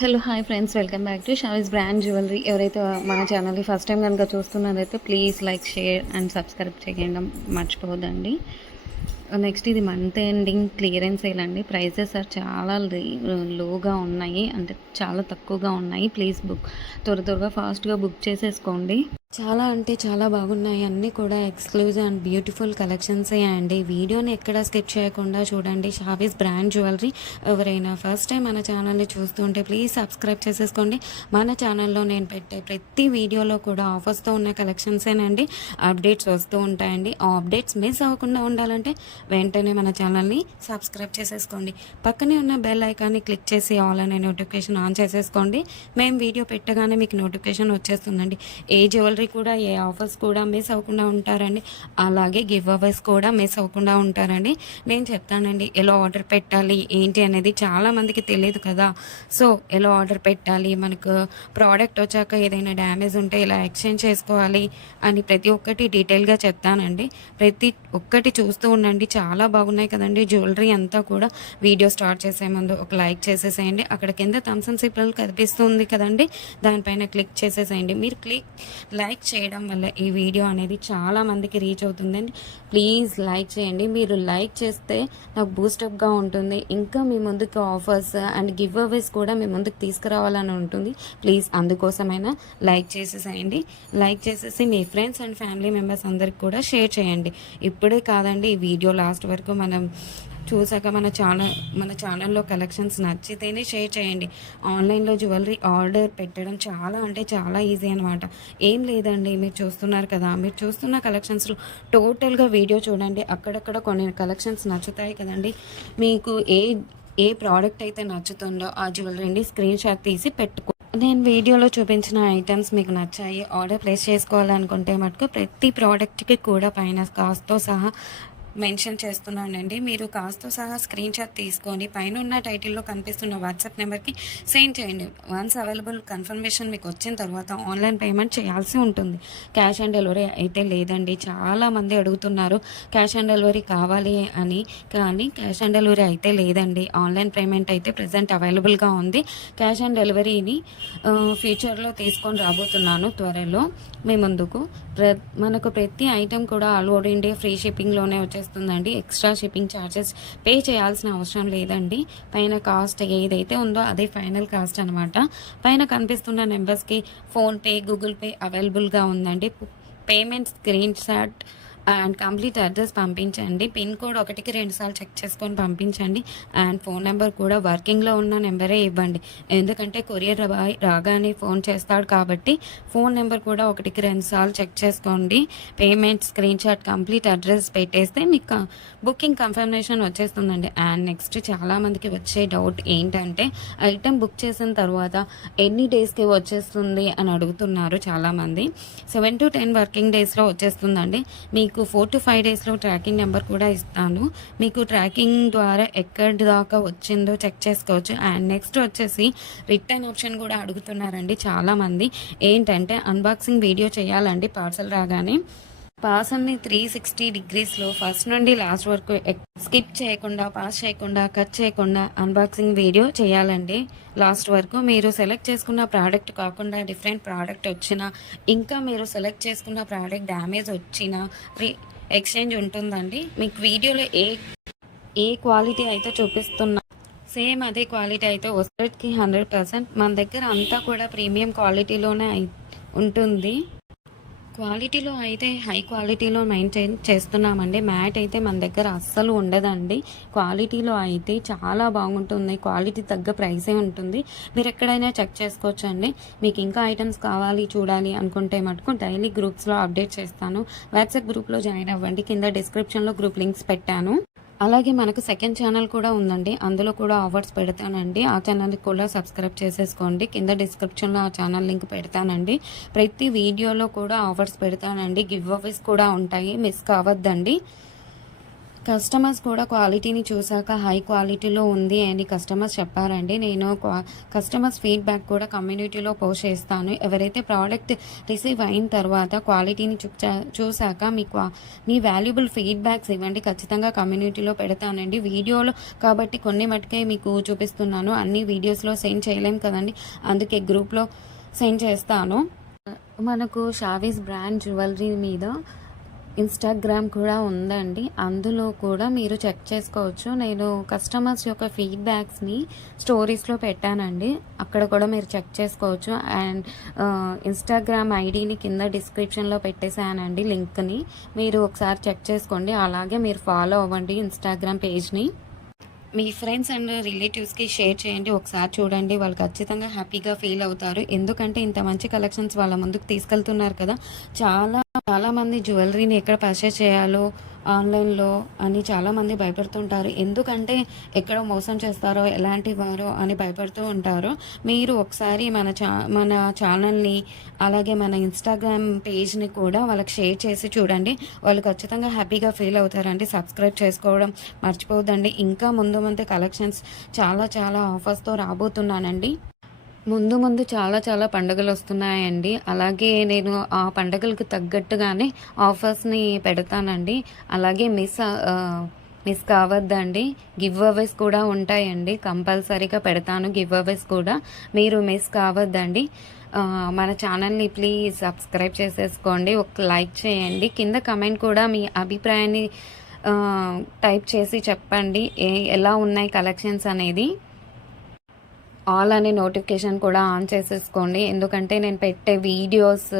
Hello hi friends, welcome back to Shavi's brand jewellery. ఎవరైతే మన ఛానల్ని ఫస్ట్ టైం కనుక చూస్తున్నారైతే please like, share and subscribe చేయడం మర్చిపోవద్దండి. నెక్స్ట్ ఇది మంత్ ఎండింగ్ క్లియరెన్స్ సేల్ అండి. ప్రైజెస్ చాలా లోగా ఉన్నాయి, అంటే చాలా తక్కువగా ఉన్నాయి. ప్లీజ్ త్వరగా ఫాస్ట్గా బుక్ చేసేసుకోండి. చాలా అంటే చాలా బాగున్నాయి, అన్నీ కూడా ఎక్స్క్లూజివ్ అండ్ బ్యూటిఫుల్ కలెక్షన్సే అండి. వీడియోని ఎక్కడ స్కిప్ చేయకుండా చూడండి. షావిస్ బ్రాండ్ జ్యువెలరీ. ఎవరైనా ఫస్ట్ టైం మన ఛానల్ని చూస్తుంటే ప్లీజ్ సబ్స్క్రైబ్ చేసేసుకోండి. మన ఛానల్లో నేను పెట్టే ప్రతి వీడియోలో కూడా ఆఫర్స్తో ఉన్న కలెక్షన్సేనండి. అప్డేట్స్ వస్తూ ఉంటాయండి. ఆ అప్డేట్స్ మిస్ అవ్వకుండా ఉండాలంటే వెంటనే మన ఛానల్ని సబ్స్క్రైబ్ చేసేసుకోండి. పక్కనే ఉన్న బెల్ ఐకాన్ని క్లిక్ చేసి ఆల్ అనే నోటిఫికేషన్ ఆన్ చేసేసుకోండి. మేము వీడియో పెట్టగానే మీకు నోటిఫికేషన్ వచ్చేస్తుందండి. ఏ జ్యువెలరీ కూడా, ఏ ఆఫర్స్ కూడా మిస్ అవ్వకుండా ఉంటారండి. అలాగే గివ్ అవేస్ కూడా మిస్ అవ్వకుండా ఉంటారండి. నేను చెప్తానండి ఎలా ఆర్డర్ పెట్టాలి ఏంటి అనేది. చాలామందికి తెలియదు కదా. సో ఎలా ఆర్డర్ పెట్టాలి, మనకు ప్రోడక్ట్ వచ్చాక ఏదైనా డ్యామేజ్ ఉంటే ఎలా ఎక్స్చేంజ్ చేసుకోవాలి అని ప్రతి ఒక్కటి డీటెయిల్గా చెప్తానండి. ప్రతి ఒక్కటి చూస్తూ ఉండండి. చాలా బాగున్నాయి కదండి జ్యువెలరీ అంతా కూడా. వీడియో స్టార్ట్ చేసే ముందు ఒక లైక్ చేసేసేయండి. అక్కడ కింద థమ్స్ అప్ సింబల్ కనిపిస్తుంది కదండి, దానిపైన క్లిక్ చేసేసేయండి. మీరు లైక్ చేయడం వల్ల ఈ వీడియో అనేది చాలా మందికి రీచ్ అవుతుందండి. ప్లీజ్ లైక్ చేయండి. మీరు లైక్ చేస్తే నాకు బూస్టప్గా ఉంటుంది. ఇంకా మీ ముందుకు ఆఫర్స్ అండ్ గివ్ అవేస్ కూడా మీ ముందుకు తీసుకురావాలని ఉంటుంది. ప్లీజ్ అందుకోసమైనా లైక్ చేసేసేయండి. లైక్ చేసేసి మీ ఫ్రెండ్స్ అండ్ ఫ్యామిలీ మెంబర్స్ అందరికి కూడా షేర్ చేయండి. ఇప్పుడే కాదండి, ఈ వీడియో లాస్ట్ వరకు మనం చూసాక మన ఛానల్లో కలెక్షన్స్ నచ్చితేనే షేర్ చేయండి. ఆన్లైన్లో జ్యువెలరీ ఆర్డర్ పెట్టడం చాలా అంటే చాలా ఈజీ అనమాట. ఏం లేదండి, మీరు చూస్తున్నారు కదా, మీరు చూస్తున్న కలెక్షన్స్లో టోటల్గా వీడియో చూడండి. అక్కడక్కడ కొన్ని కలెక్షన్స్ నచ్చుతాయి కదండి. మీకు ఏ ప్రోడక్ట్ అయితే నచ్చుతుందో ఆ జ్యువెలరీని స్క్రీన్ షాట్ తీసి పెట్టుకో. నేను వీడియోలో చూపించిన ఐటమ్స్ మీకు నచ్చాయి, ఆర్డర్ ప్లేస్ చేసుకోవాలనుకుంటే మటుకు ప్రతి ప్రోడక్ట్కి కూడా పైన కాస్ట్తో సహా మెన్షన్ చేస్తున్నానండి. మీరు కాస్ట్తో సహా స్క్రీన్ షాట్ తీసుకొని పైన ఉన్న టైటిల్లో కనిపిస్తున్న వాట్సాప్ నెంబర్కి సెండ్ చేయండి. వన్స్ అవైలబుల్ కన్ఫర్మేషన్ మీకు వచ్చిన తర్వాత ఆన్లైన్ పేమెంట్ చేయాల్సి ఉంటుంది. క్యాష్ ఆన్ డెలివరీ అయితే లేదండి. చాలామంది అడుగుతున్నారు క్యాష్ ఆన్ డెలివరీ కావాలి అని, కానీ క్యాష్ ఆన్ డెలివరీ అయితే లేదండి. ఆన్లైన్ పేమెంట్ అయితే ప్రజెంట్ అవైలబుల్గా ఉంది. క్యాష్ ఆన్ డెలివరీని ఫ్యూచర్లో తీసుకొని రాబోతున్నాను త్వరలో మీ ముందుకు. మనకు ప్రతి ఐటెం కూడా ఆల్ ఓవర్ ఇండియా ఫ్రీ షిప్పింగ్లోనే వచ్చేస్తుందండి. ఎక్స్ట్రా షిప్పింగ్ ఛార్జెస్ పే చేయాల్సిన అవసరం లేదండి. పైన కాస్ట్ ఏదైతే ఉందో అదే ఫైనల్ కాస్ట్ అనమాట. పైన కనిపిస్తున్న నెంబర్స్కి ఫోన్పే, గూగుల్ పే అవైలబుల్గా ఉందండి. Payment screen shot and complete address పంపించండి. పిన్ కోడ్ 1కి 2 సార్లు చెక్ చేసుకొని పంపించండి. అండ్ ఫోన్ నెంబర్ కూడా వర్కింగ్లో ఉన్న నెంబరే ఇవ్వండి. ఎందుకంటే కొరియర్ బాయ్ రాగానే ఫోన్ చేస్తాడు కాబట్టి ఫోన్ నెంబర్ కూడా 1కి 2 సార్లు చెక్ చేసుకోండి. Payment screen shot, complete address పెట్టేస్తే మీకు బుకింగ్ కన్ఫర్మేషన్ వచ్చేస్తుందండి. అండ్ నెక్స్ట్ చాలామందికి వచ్చే డౌట్ ఏంటంటే ఐటమ్ బుక్ చేసిన తర్వాత ఎన్ని డేస్కి వచ్చేస్తుంది అని అడుగుతున్నారు చాలామంది. 7 to 10 వర్కింగ్ డేస్లో వచ్చేస్తుందండి. మీకు 4 to 5 డేస్లో ట్రాకింగ్ నెంబర్ కూడా ఇస్తాను. మీకు ట్రాకింగ్ ద్వారా ఎక్కడి దాకా వచ్చిందో చెక్ చేసుకోవచ్చు. అండ్ నెక్స్ట్ వచ్చేసి రిటర్న్ ఆప్షన్ కూడా అడుగుతున్నారండి చాలామంది. ఏంటంటే అన్బాక్సింగ్ వీడియో చేయాలండి పార్సల్ రాగానే. పార్సల్ని 360 డిగ్రీస్లో ఫస్ట్ నుండి లాస్ట్ వరకు స్కిప్ చేయకుండా, పాస్ చేయకుండా, కట్ చేయకుండా అన్బాక్సింగ్ వీడియో చేయాలండి లాస్ట్ వరకు. మీరు సెలెక్ట్ చేసుకున్న ప్రోడక్ట్ కాకుండా డిఫరెంట్ ప్రోడక్ట్ వచ్చినా, ఇంకా మీరు సెలెక్ట్ చేసుకున్న ప్రోడక్ట్ డ్యామేజ్ వచ్చినా ఎక్స్చేంజ్ ఉంటుందండి. మీకు వీడియోలో ఏ క్వాలిటీ అయితే చూపిస్తున్నా సేమ్ అదే క్వాలిటీ అయితే వస్తుందికి 100%. మన దగ్గర అంతా కూడా ప్రీమియం క్వాలిటీలోనే ఉంటుంది. క్వాలిటీలో అయితే హై క్వాలిటీలో మెయింటైన్ చేస్తున్నామండి. మ్యాట్ అయితే మన దగ్గర అస్సలు ఉండదండి. క్వాలిటీలో అయితే చాలా బాగుంటుంది. క్వాలిటీ తగ్గ ప్రైసే ఉంటుంది. మీరు ఎక్కడైనా చెక్ చేసుకోవచ్చు అండి. మీకు ఇంకా ఐటమ్స్ కావాలి చూడాలి అనుకుంటే మటుకు డైలీ గ్రూప్స్లో అప్డేట్ చేస్తాను. వాట్సాప్ గ్రూప్లో జాయిన్ అవ్వండి. కింద డిస్క్రిప్షన్లో గ్రూప్ లింక్స్ పెట్టాను. అలాగే మనకు సెకండ్ ఛానల్ కూడా ఉందండి, అందులో కూడా ఆఫర్స్ పెడతానండి. ఆ ఛానల్కి కూడా సబ్స్క్రైబ్ చేసేసుకోండి. కింద డిస్క్రిప్షన్లో ఆ ఛానల్ లింక్ పెడతానండి. ప్రతి వీడియోలో కూడా ఆఫర్స్ పెడతానండి. గివ్ అవేస్ కూడా ఉంటాయి, మిస్ కావద్దండి. కస్టమర్స్ కూడా క్వాలిటీని చూసాక హై క్వాలిటీలో ఉంది అని కస్టమర్స్ చెప్పారండి. నేను కస్టమర్స్ ఫీడ్‌బ్యాక్ కూడా కమ్యూనిటీలో పోస్ట్ చేస్తాను. ఎవరైతే ప్రోడక్ట్ రిసీవ్ అయిన తర్వాత క్వాలిటీని చూసాక మీ వాల్యుబుల్ ఫీడ్‌బ్యాక్స్ ఇవ్వండి. ఖచ్చితంగా కమ్యూనిటీలో పెడతానండి. వీడియోలో కాబట్టి కొన్ని మటుకే మీకు చూపిస్తున్నాను. అన్ని వీడియోస్‌లో సెండ్ చేయలేం కదండీ! అందుకే గ్రూప్‌లో సెండ్ చేస్తాను. మనకు షావీస్ బ్రాండ్ జ్యువెలరీ మీద ఇన్‌స్టాగ్రామ్ కూడా ఉందండి. అందులో కూడా మీరు చెక్ చేసుకోవచ్చు. నేను కస్టమర్స్ యొక్క ఫీడ్‌బ్యాక్స్‌ని స్టోరీస్‌లో పెట్టానండి. అక్కడ కూడా మీరు చెక్ చేసుకోవచ్చు. అండ్ ఇన్‌స్టాగ్రామ్ ఐడీని కింద డిస్క్రిప్షన్‌లో పెట్టేసానండి లింక్‌ని. మీరు ఒకసారి చెక్ చేసుకోండి. అలాగే మీరు ఫాలో అవ్వండి ఇన్‌స్టాగ్రామ్ పేజ్‌ని. మీ ఫ్రెండ్స్ అండ్ రిలేటివ్స్‌కి షేర్ చేయండి. ఒకసారి చూడండి. వాళ్ళు ఖచ్చితంగా హ్యాపీగా ఫీల్ అవుతారు. ఎందుకంటే ఇంత మంచి కలెక్షన్స్ వాళ్ళ ముందుకు తీసుకెళ్తున్నారు కదా! చాలామంది జ్యువెలరీని ఎక్కడ పర్చేస్ చేయాలో ఆన్‌లైన్‌లో అని చాలామంది భయపడుతుంటారు. ఎందుకంటే ఎక్కడ మోసం చేస్తారో, ఎలాంటి వారో అని భయపడుతూ ఉంటారు. మీరు ఒకసారి మన ఛానల్‌ని అలాగే మన ఇన్‌స్టాగ్రామ్ పేజ్‌ని కూడా వాళ్ళకి షేర్ చేసి చూడండి. వాళ్ళు ఖచ్చితంగా హ్యాపీగా ఫీల్ అవుతారండి. సబ్స్క్రైబ్ చేసుకోవడం మర్చిపోవద్దండి. ఇంకా ముందు కలెక్షన్స్ చాలా ఆఫర్స్‌తో రాబోతున్నానండి. ముందు చాలా పండుగలొస్తున్నాయండి. అలాగే నేను ఆ పండుగలకు తగ్గట్టుగానే ఆఫర్స్‌ని పెడతానండి. అలాగే మిస్ కావద్దండి. గివ్ అవేస్ కూడా ఉంటాయండి. కంపల్సరీగా పెడతాను గివ్ అవేస్ కూడా. మీరు మిస్ కావద్దండి. మన ఛానల్‌ని ప్లీజ్ సబ్స్క్రైబ్ చేసేసుకోండి. ఒక లైక్ చేయండి. కింద కమెంట్ కూడా మీ అభిప్రాయాన్ని టైప్ చేసి చెప్పండి. ఎలా ఉన్నాయి కలెక్షన్స్ అనేది. ఆల్ అనే నోటిఫికేషన్ కూడా ఆన్ చేసేసుకోండి. ఎందుకంటే నేను పెట్టే వీడియోస్